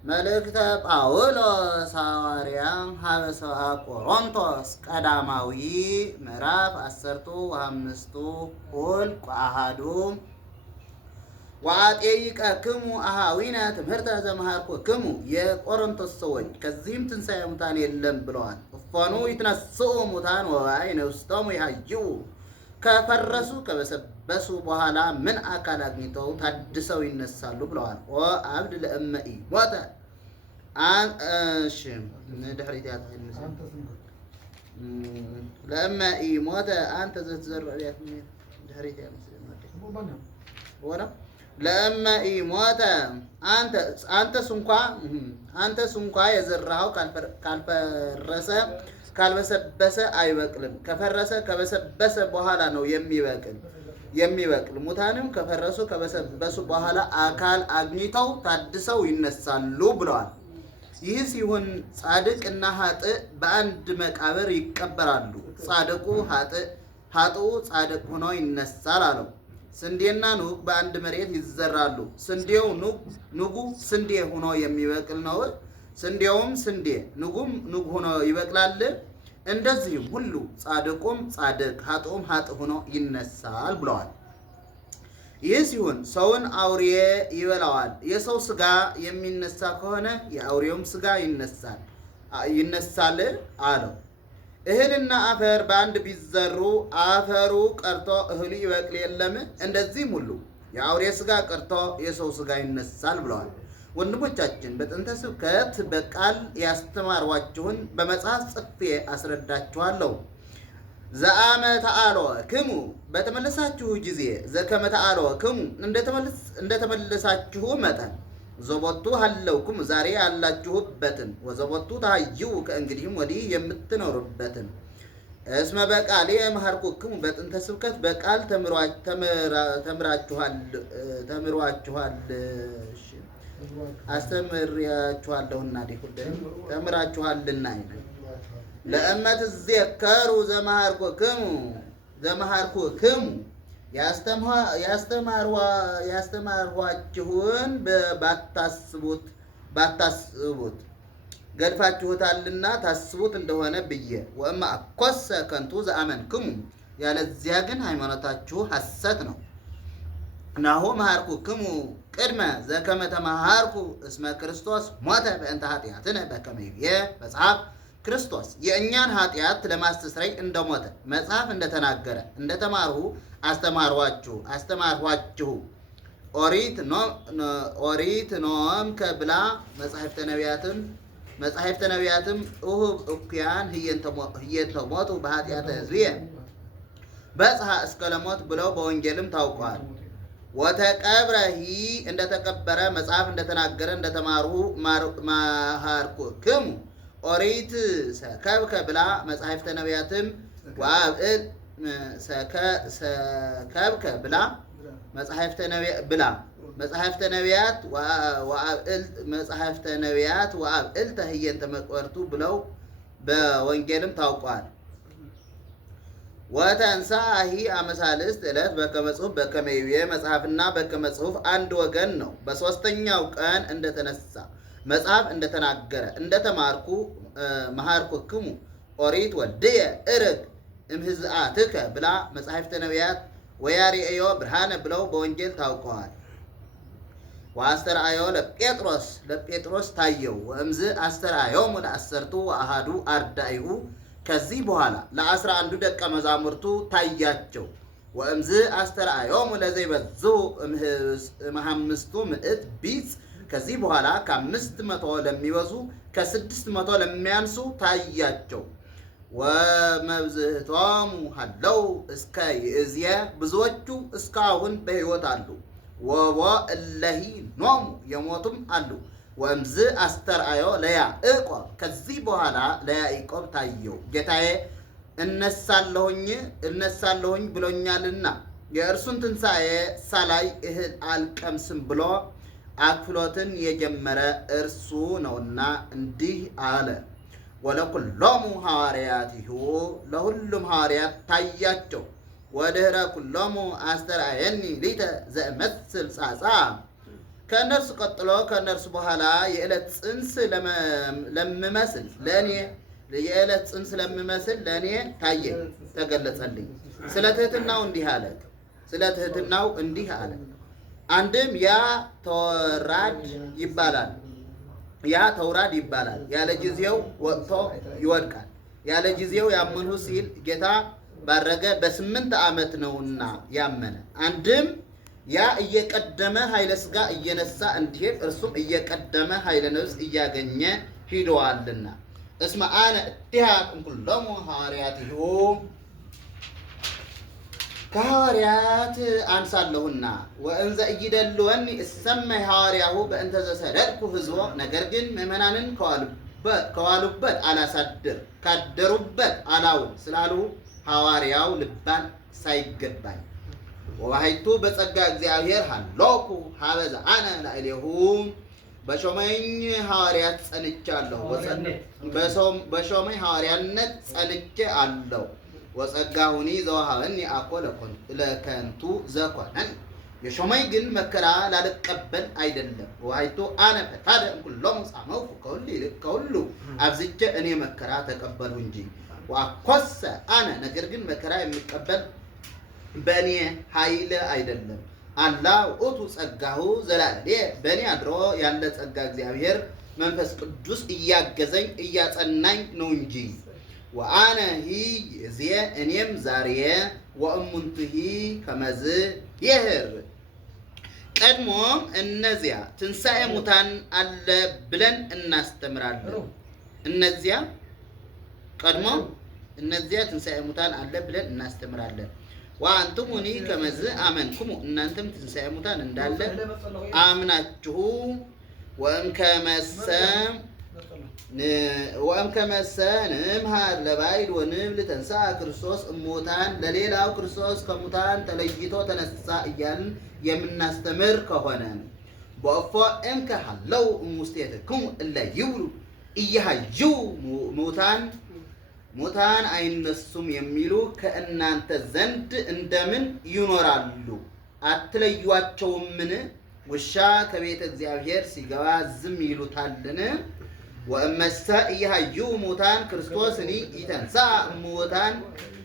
መልእክተ ጳውሎስ ሐዋርያ ሀበ ሰብአ ቆሮንቶስ ቀዳማዊ ምዕራፍ 15 ሁልቁ አሐዱ ወአጤይቀክሙ አኀዊነ ትምህርተ ዘመሃርኩክሙ። የቆሮንቶስ ሰዎች ከዚህም ትንሣኤ ሙታን የለም ብለዋል። እፎኑ ይትነስኡ ሙታን ወበአይነ ውስጦሙ ይሃይኡ። ከፈረሱ ከበሰበሱ በኋላ ምን አካል አግኝተው ታድሰው ይነሳሉ ብለዋል። ወአብድ ለእመኢ ሞተ ለእመኢ ሞተ አንተ ዘትዘርእ ለእመኢ ሞተ አንተስ እንኳ የዘራኸው ካልበሰበሰ አይበቅልም። ከፈረሰ ከበሰበሰ በኋላ ነው የሚበቅል። ሙታንም ከፈረሱ ከበሰበሱ በኋላ አካል አግኝተው ታድሰው ይነሳሉ ብለዋል። ይህ ሲሆን ጻድቅ እና ኃጥእ በአንድ መቃብር ይቀበራሉ። ጻድቁ ኃጥኡ ጻድቅ ሆኖ ይነሳል አለው። ስንዴና ኑግ በአንድ መሬት ይዘራሉ። ስንዴው ኑጉ ስንዴ ሆኖ የሚበቅል ነው። ስንዴውም ስንዴ ኑጉም ኑግ ሆኖ ይበቅላል። እንደዚህም ሁሉ ጻድቁም ጻድቅ ኃጥኡም ኃጥእ ሆኖ ይነሳል ብለዋል። ይህ ሲሆን ሰውን አውሬ ይበላዋል። የሰው ስጋ የሚነሳ ከሆነ የአውሬውም ስጋ ይነሳል አለው። እህልና አፈር በአንድ ቢዘሩ አፈሩ ቀርቶ እህሉ ይበቅል የለም? እንደዚህም ሁሉ የአውሬ ስጋ ቀርቶ የሰው ስጋ ይነሳል ብለዋል። ወንድሞቻችን በጥንተ ስብከት በቃል ያስተማሯችሁን በመጽሐፍ ጽፌ አስረዳችኋለሁ። ዘአመ ተአልወክሙ በተመለሳችሁ ጊዜ ዘከመ ተአልወክሙ እንደተመለሳችሁ መጠን ዘቦቱ ሀለውኩም ዛሬ ያላችሁበትን ወዘቦቱ ታህይው ከእንግዲህም ወዲህ የምትኖሩበትን እስመ በቃሌ መሃርኩክሙ በጥንተ ስብከት በቃል አስተምራችኋለሁና ተምራችኋልና ለእመት ዘከሩ ዘመሃርኩክሙ ያስተማርኋችሁን ባታስቡት ገድፋችሁታልና ታስቡት እንደሆነ ብዬ ወእማ አኮሰ ከንቱ ዘአመንክሙ ያለዚያ ግን ሃይማኖታችሁ ሐሰት ነው። ናሁ መሃርኩክሙ ቅድመ ዘከመ ተመሃርኩ እስመ ክርስቶስ ሞተ በእንተ ኃጢአትነ በከመ ይቤ መጽሐፍ ክርስቶስ የእኛን ኃጢአት ለማስተስረይ እንደሞተ መጽሐፍ እንደተናገረ እንደተማርሁ አስተማርኋችሁ። ኦሪት ኖም ከብላ መጻሕፍተ ነቢያትም እሁብ እኩያን ህየንተ ሞቱ በኃጢአተ ሕዝብየ በጽሐ እስከ ለሞት ብለው በወንጌልም ታውቋል። ወተቀብረሂ እንደተቀበረ መጽሐፍ እንደተናገረ እንደተማርሁ መሃርኩክሙ። ኦሪት ሰከብከ ብላ መጻሕፍተ ነቢያትም ወአብዕል ሰከብከ ብላ መጻሕፍተ ነቢያት ወአብዕል ተህየንተ መቅበርቱ ብለው በወንጌልም ታውቋል። ወተንሣሂ አመሳልስት ዕለት በከመ ጽሑፍ በከመ ይቤ መጽሐፍና በከመ ጽሑፍ አንድ ወገን ነው። በሦስተኛው ቀን እንደተነሳ መጽሐፍ እንደተናገረ እንደተማርኩ መሃርኩክሙ። ኦሪት ወልድየ እርግ እምህዝአትከ ብላ መጻሕፍተ ነቢያት ወያርአዮ ብርሃነ ብለው በወንጌል ታውቀዋል። ወአስተርአዮ ለጴጥሮስ ታየው። ወእምዝ አስተርአዮሙ ለአሰርቱ ወአሐዱ አርዳኢሁ ከዚህ በኋላ ለ11 ደቀ መዛሙርቱ ታያቸው። ወእምዝ አስተርአዮሙ ለዘይበዝሑ እምሃምስቱ ምዕት ቢጽ ከዚህ በኋላ ከ500 ለሚበዙ ከ600 ለሚያንሱ ታያቸው። ወመብዝሕቶሙ ሀለው እስከ ይእዝየ ብዙዎቹ እስካሁን በሕይወት አሉ። ወቦ እለሂ ኖሙ የሞቱም አሉ። ወእምዝ አስተርአዮ ለያዕቆብ ከዚህ በኋላ ለያዕቆብ ታየው። ጌታዬ እነሳለሁኝ ብሎኛልና የእርሱን ትንሣኤ ሳላይ እህል አልቀምስም ብሎ አክፍሎትን የጀመረ እርሱ ነውና እንዲህ አለ። ወለኩሎሙ ሐዋርያቲሁ ለሁሉም ሐዋርያት ታያቸው። ወድኅረ ኩሎሙ አስተርአየኒ ሊተ ዘእመስል ጻጻ ከነርሱ ቀጥሎ ከነርሱ በኋላ የዕለት ጽንስ ለምመስል ለእኔ የዕለት ጽንስ ለምመስል ለእኔ ታየኝ ተገለጸልኝ። ስለ ትሕትናው እንዲህ አለ። አንድም ያ ተውራድ ይባላል። ያለ ጊዜው ወጥቶ ይወድቃል። ያለ ጊዜው ያመንሁ ሲል ጌታ ባረገ በ8 ዓመት ነውና ያመነ። አንድም ያ እየቀደመ ኃይለ ሥጋ እየነሳ እንዲሄድ እርሱም እየቀደመ ኃይለ ነፍስ እያገኘ ሂደዋልና። እስመ አነ እቲሃት እምኩሎሙ ሐዋርያቲሁ ከሐዋርያት አንሳለሁና። ወእንዘ ኢይደልወኒ እሰመይ ሐዋርያሁ በእንተ ዘሰደድኩ ሕዝቦ። ነገር ግን ምዕመናንን ከዋሉበት አላሳድር ካደሩበት አላውል ስላሉ ሐዋርያው ልባል ሳይገባኝ። ወባሕቱ በጸጋ እግዚአብሔር ሀሎኩ ሀበዛ አነ ላዕሌሁ በሾመኝ ሐዋርያት ጸንቻለሁ። በሾመኝ ሐዋርያነት ጸንቼ አለው። ወጸጋሁኒ ዘወሃበኒ አኮ ለከንቱ ዘኮነን። የሾመኝ ግን መከራ ላልቀበል አይደለም። ወባሕቱ አነ ፈታደ እምኩሎሙ ጻመውኩ ከሁሉ አብዝቼ እኔ መከራ ተቀበልሁ እንጂ። ወአኰሰ አነ ነገር ግን መከራ የሚቀበል በእኔ ኃይል አይደለም። አላ ውእቱ ጸጋሁ ዘላዕሌየ በእኔ አድሮ ያለ ጸጋ እግዚአብሔር መንፈስ ቅዱስ እያገዘኝ እያጸናኝ ነው እንጂ። ወአነ ይእዜ እኔም ዛሬ ወእሙንቱሂ ከመዝ ይህር። ቀድሞም እነዚያ ትንሣኤ ሙታን አለ ብለን እናስተምራለን። እነዚያ ትንሣኤ ሙታን አለ ብለን እናስተምራለን። ወአንቱሙኒ ከመዝ አመንኩሙ እናንተም ትንሣኤ ሙታን እንዳለ አምናችሁ ወእምከመሰ ንምሃር ለባዕድ ወንብል ተንሥአ ክርስቶስ እሙታን ለሌላው ክርስቶስ ከሙታን ተለይቶ ተነሳ እያልን የምናስተምር ከሆነ በእፎ እንከ ሀለው እሙስቴትክሙ እለ ይብሉ ኢያሃዩ ሙታን አይነሱም የሚሉ ከእናንተ ዘንድ እንደምን ይኖራሉ? አትለዩአቸውምን? ውሻ ከቤተ እግዚአብሔር ሲገባ ዝም ይሉታልን? ወእመሰ ኢያሃዩ ሙታን ክርስቶስኒ ኢተንሥአ እሙታን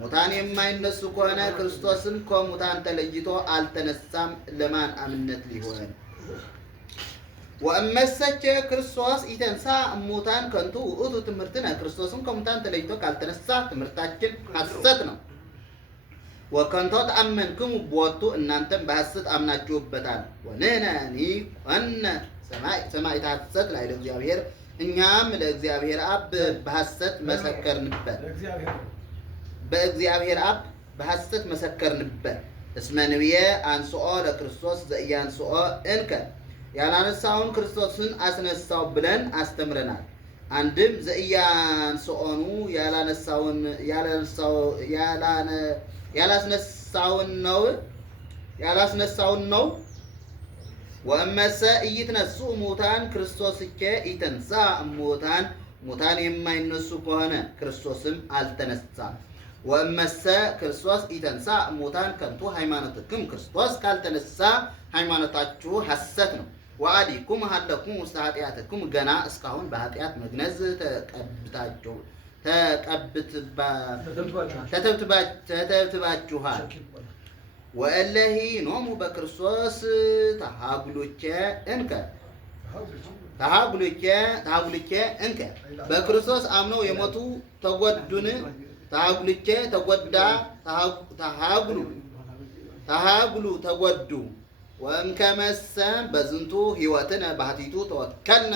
ሙታን የማይነሱ ከሆነ ክርስቶስም ከሙታን ተለይቶ አልተነሳም ለማን አምነት ሊሆን? ወእመሰቸ ክርስቶስ ኢተንሥአ እሙታን ከንቱ ውእቱ ትምህርትነ ክርስቶስም ከሙታን ተለይቶ ካልተነሳ ትምህርታችን ሐሰት ነው። ወከንቶ ተአመንክሙ ቦቱ እናንተም በሐሰት አምናችሁበታል። ወንሕነኒ ኮነ ሰማዕተ ሐሰት ላዕለ እግዚአብሔር እኛም ለእግዚአብሔር አብ በሐሰት መሰከርንበት በእግዚአብሔር አብ በሐሰት መሰከርንበት። እስመ ንብየ አንሥኦ ለክርስቶስ ዘኢያንሥኦ እንከ ያላነሳውን ክርስቶስን አስነሳው ብለን አስተምረናል። አንድም ዘኢያንሥኦኑ ያላስነሳውን ነው። ወእመሰ ኢይትነሱ ሙታን ክርስቶስኬ ኢተንሥአ እሙታን ሙታን የማይነሱ ከሆነ ክርስቶስም አልተነሳም። ወእመሰ ክርስቶስ ኢተንሥአ እሙታን ከንቱ ሃይማኖትክሙ ክርስቶስ ካልተነሳ ሃይማኖታችሁ ሐሰት ነው። ወአዲኩም ሀለኩም ውስተ ኃጢአትክሙ ገና እስካሁን በኃጢአት መግነዝ ተተብትባችኋል። ወእለሂ ኖሙ በክርስቶስ ተሃጉሉኬ እንከ በክርስቶስ አምነው የሞቱ ተጎዱን። ተሃጉሉኬ ተጎዳ ተሃጉሉ ተጎዱ። ወእምከመሰ በዝንቱ ሕይወትነ ባህቲቱ ተወከልነ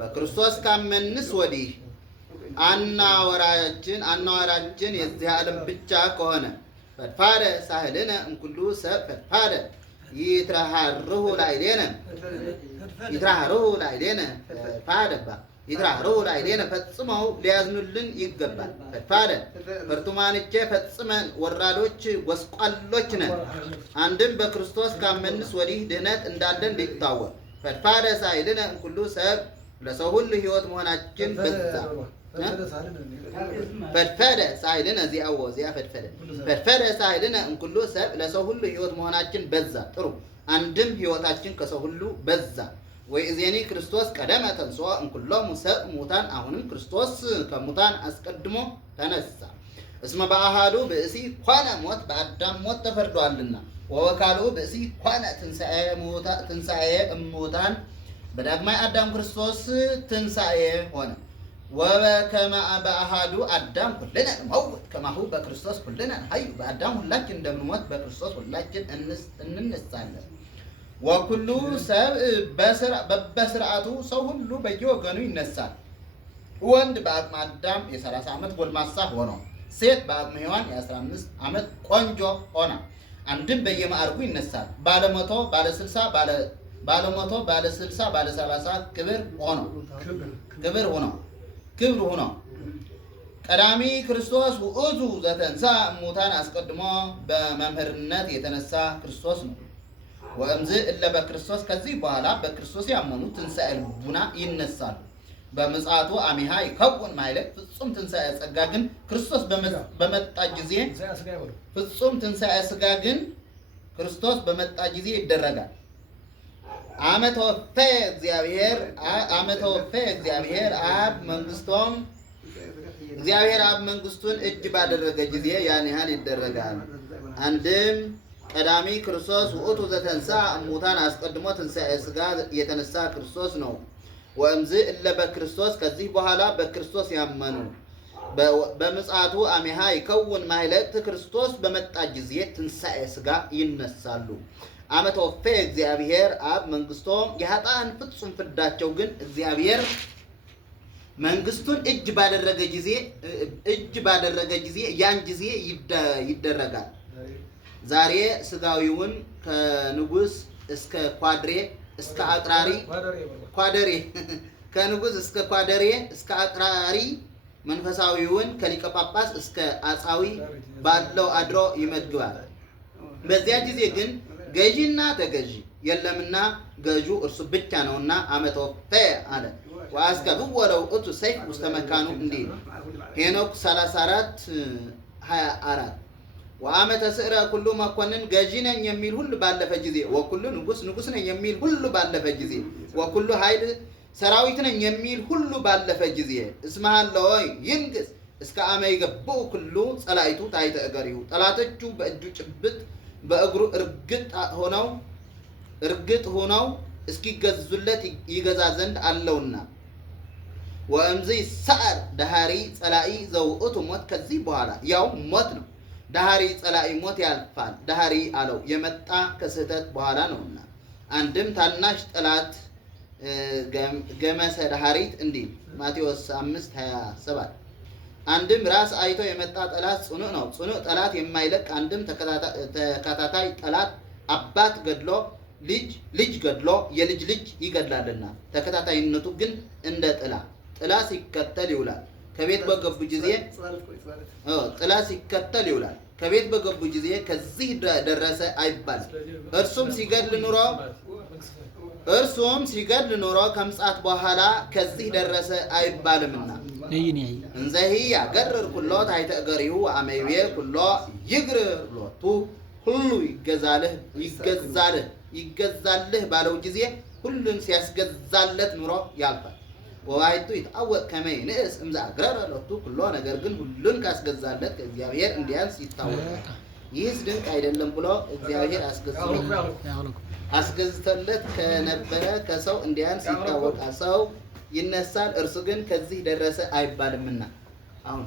በክርስቶስ ካመንስ ወዲህ አናወራችን የዚህ ዓለም ብቻ ከሆነ ፈድፋደ ሳህልነ እምኩሉ ሰብ ፈድፋደ ይትረሃርሁ ላዕሌነ ፈጽመው ሊያዝኑልን ይገባል። ፈድፋደ ፈርቱማንቼ ፈጽመን ወራዶች ጎስቋሎች ነን። አንድም በክርስቶስ ካመንስ ወዲህ ድህነት እንዳለን ሊታወቅ ፈድፋደ ሳህልነ እምኩሉ ሰብ ለሰው ሁሉ ሕይወት መሆናችን በዛ። ፈድፈደ ሳህልነ ፈድፈደ ሳህልነ እምኩሉ ሰብ ለሰው ሁሉ ሕይወት መሆናችን በዛ። ጥሩ አንድም ሕይወታችን ከሰው ሁሉ በዛ። ወኢዜኒ ክርስቶስ ቀደመ ተንሥኦ እምኩሎሙ ሰብእ ሙታን አሁንም ክርስቶስ ከሙታን አስቀድሞ ተነሳ። እስመ በአሃዱ ብእሲ ኮነ ሞት በአዳም ሞት ተፈርዷልና ወበካልኡ ብእሲ ኮነ ትንሣኤ እሙታን በዳግማይ አዳም ክርስቶስ ትንሣኤ ሆነ። ወበከመ በአሃዱ አዳም ኩልነ ንመውት ከማሁ በክርስቶስ ኩልነ ንሐዩ በአዳም ሁላችን እንደምንሞት በክርስቶስ ሁላችን እንነሳለን። ወኩሉ ሰብእ በስርዓቱ ሰው ሁሉ በየወገኑ ይነሳል። ወንድ በአቅመ አዳም የ30 ዓመት ጎልማሳ ሆኖ ሴት በአቅመ ሔዋን የ15 ዓመት ቆንጆ ሆና አንድም በየማዕርጉ ይነሳል። ባለ 100 ባለ 60 ባለ 60 ባለ 30 ክብር ሆኖ ቀዳሚ ክርስቶስ ውእቱ ዘተንሥአ እሙታን አስቀድሞ በመምህርነት የተነሳ ክርስቶስ ነው። ወእምዝ እለ በክርስቶስ ከዚህ በኋላ በክርስቶስ ያመኑ ትንሣኤ ልቡና ይነሳሉ። በምጽአቱ አሚሃ ይከውን ማይለቅ ፍጹም ትንሣኤ ጸጋ ግን ክርስቶስ በመጣ ጊዜ ፍጹም ትንሣኤ ሥጋ ግን ክርስቶስ በመጣ ጊዜ ይደረጋል። ዓመተ ወፈየ እግዚአብሔር አብ መንግሥቶም እግዚአብሔር አብ መንግሥቱን እጅ ባደረገ ጊዜ ያን ያህል ይደረጋል። አንድም ቀዳሚ ክርስቶስ ውእቱ ዘተንሥአ እሙታን አስቀድሞ ትንሣኤ ሥጋ የተነሳ ክርስቶስ ነው። ወእምዝ እለ በክርስቶስ ከዚህ በኋላ በክርስቶስ ያመኑ በምጽአቱ አሚሃ ይከውን ማይለቅት ክርስቶስ በመጣ ጊዜ ትንሣኤ ሥጋ ይነሳሉ። ዓመተ ወፈየ እግዚአብሔር አብ መንግሥቶም የኃጥአን ፍጹም ፍዳቸው ግን እግዚአብሔር መንግሥቱን እጅ ባደረገ ጊዜ ያን ጊዜ ይደረጋል። ዛሬ ሥጋዊውን ከንጉሥ እስከ ኳድሬ እስከ አቅራሪ ኳደሬ ከንጉሥ እስከ ኳደሬ እስከ አቅራሪ መንፈሳዊውን ከሊቀ ጳጳስ እስከ አጻዊ ባለው አድሮ ይመግባል። በዚያ ጊዜ ግን ገዢና ተገዢ የለምና ገዡ እርሱ ብቻ ነውና ዓመተ ወፈየ አለ። ወአስከብዎ ለውእቱ ሰይፍ ውስተ መካኑ እንዲል ሄኖክ 34:24 ወዓመተ ስዕረ ኩሉ መኮንን ገዢ ነኝ የሚል ሁሉ ባለፈ ጊዜ ወኩሉ ንጉሥ ነኝ የሚል ሁሉ ባለፈ ጊዜ ወኩሉ ኃይል ሰራዊት ነኝ የሚል ሁሉ ባለፈ ጊዜ እስመ ሀለወ ይንግሥ እስከ አመ ይገብኡ ኩሉ ጸላኢቱ ታሕተ እገሪሁ ጠላቶቹ በእጁ ጭብጥ በእግሩ እርግጥ ሆነው እስኪገዙለት ይገዛ ዘንድ አለውና። ወእምዝ ይሰዓር ዳሃሪ ጸላኢ ዘውእቱ ሞት ከዚህ በኋላ ያው ሞት ነው። ዳሃሪ ጸላኢ ሞት ያልፋል። ዳሃሪ አለው የመጣ ከስህተት በኋላ ነውና። አንድም ታናሽ ጠላት ገመሰ ዳሃሪት እንዲል ማቴዎስ 5:27 አንድም ራስ አይቶ የመጣ ጠላት ጽኑዕ ነው። ጽኑዕ ጠላት የማይለቅ አንድም ተከታታይ ጠላት አባት ገድሎ ልጅ ገድሎ የልጅ ልጅ ይገድላልና ተከታታይነቱ ግን እንደ ጥላ ሲከተል ይውላል። ከቤት በገቡ ጊዜ ጥላ ሲከተል ይውላል። ከቤት በገቡ ጊዜ ከዚህ ደረሰ አይባልም። እርሱም ሲገድል ኑሮ ከምጽአት በኋላ ከዚህ ደረሰ አይባልምና እንዘሂ ያገርር ኩሎ ታሕተ እገሪሁ ወአመይቤ ኩሎ ይግርር ሎቱ ሁሉ ይገዛልህ ባለው ጊዜ ሁሉን ሲያስገዛለት ኑሮ ያልፋል። ወባሕቱ ይትዐወቅ ከመ ይንእስ እምዘአግረረ ሎቱ ኩሎ ነገር ግን ሁሉን ካስገዛለት ከእግዚአብሔር እንዲያንስ ይታወቃል። ይህስ ድንቅ አይደለም ብሎ እግዚአብሔር አስገዝተለት ከነበረ ከሰው እንዲያንስ ይታወቃል። ሰው ይነሳል፣ እርሱ ግን ከዚህ ደረሰ አይባልምና። አሁን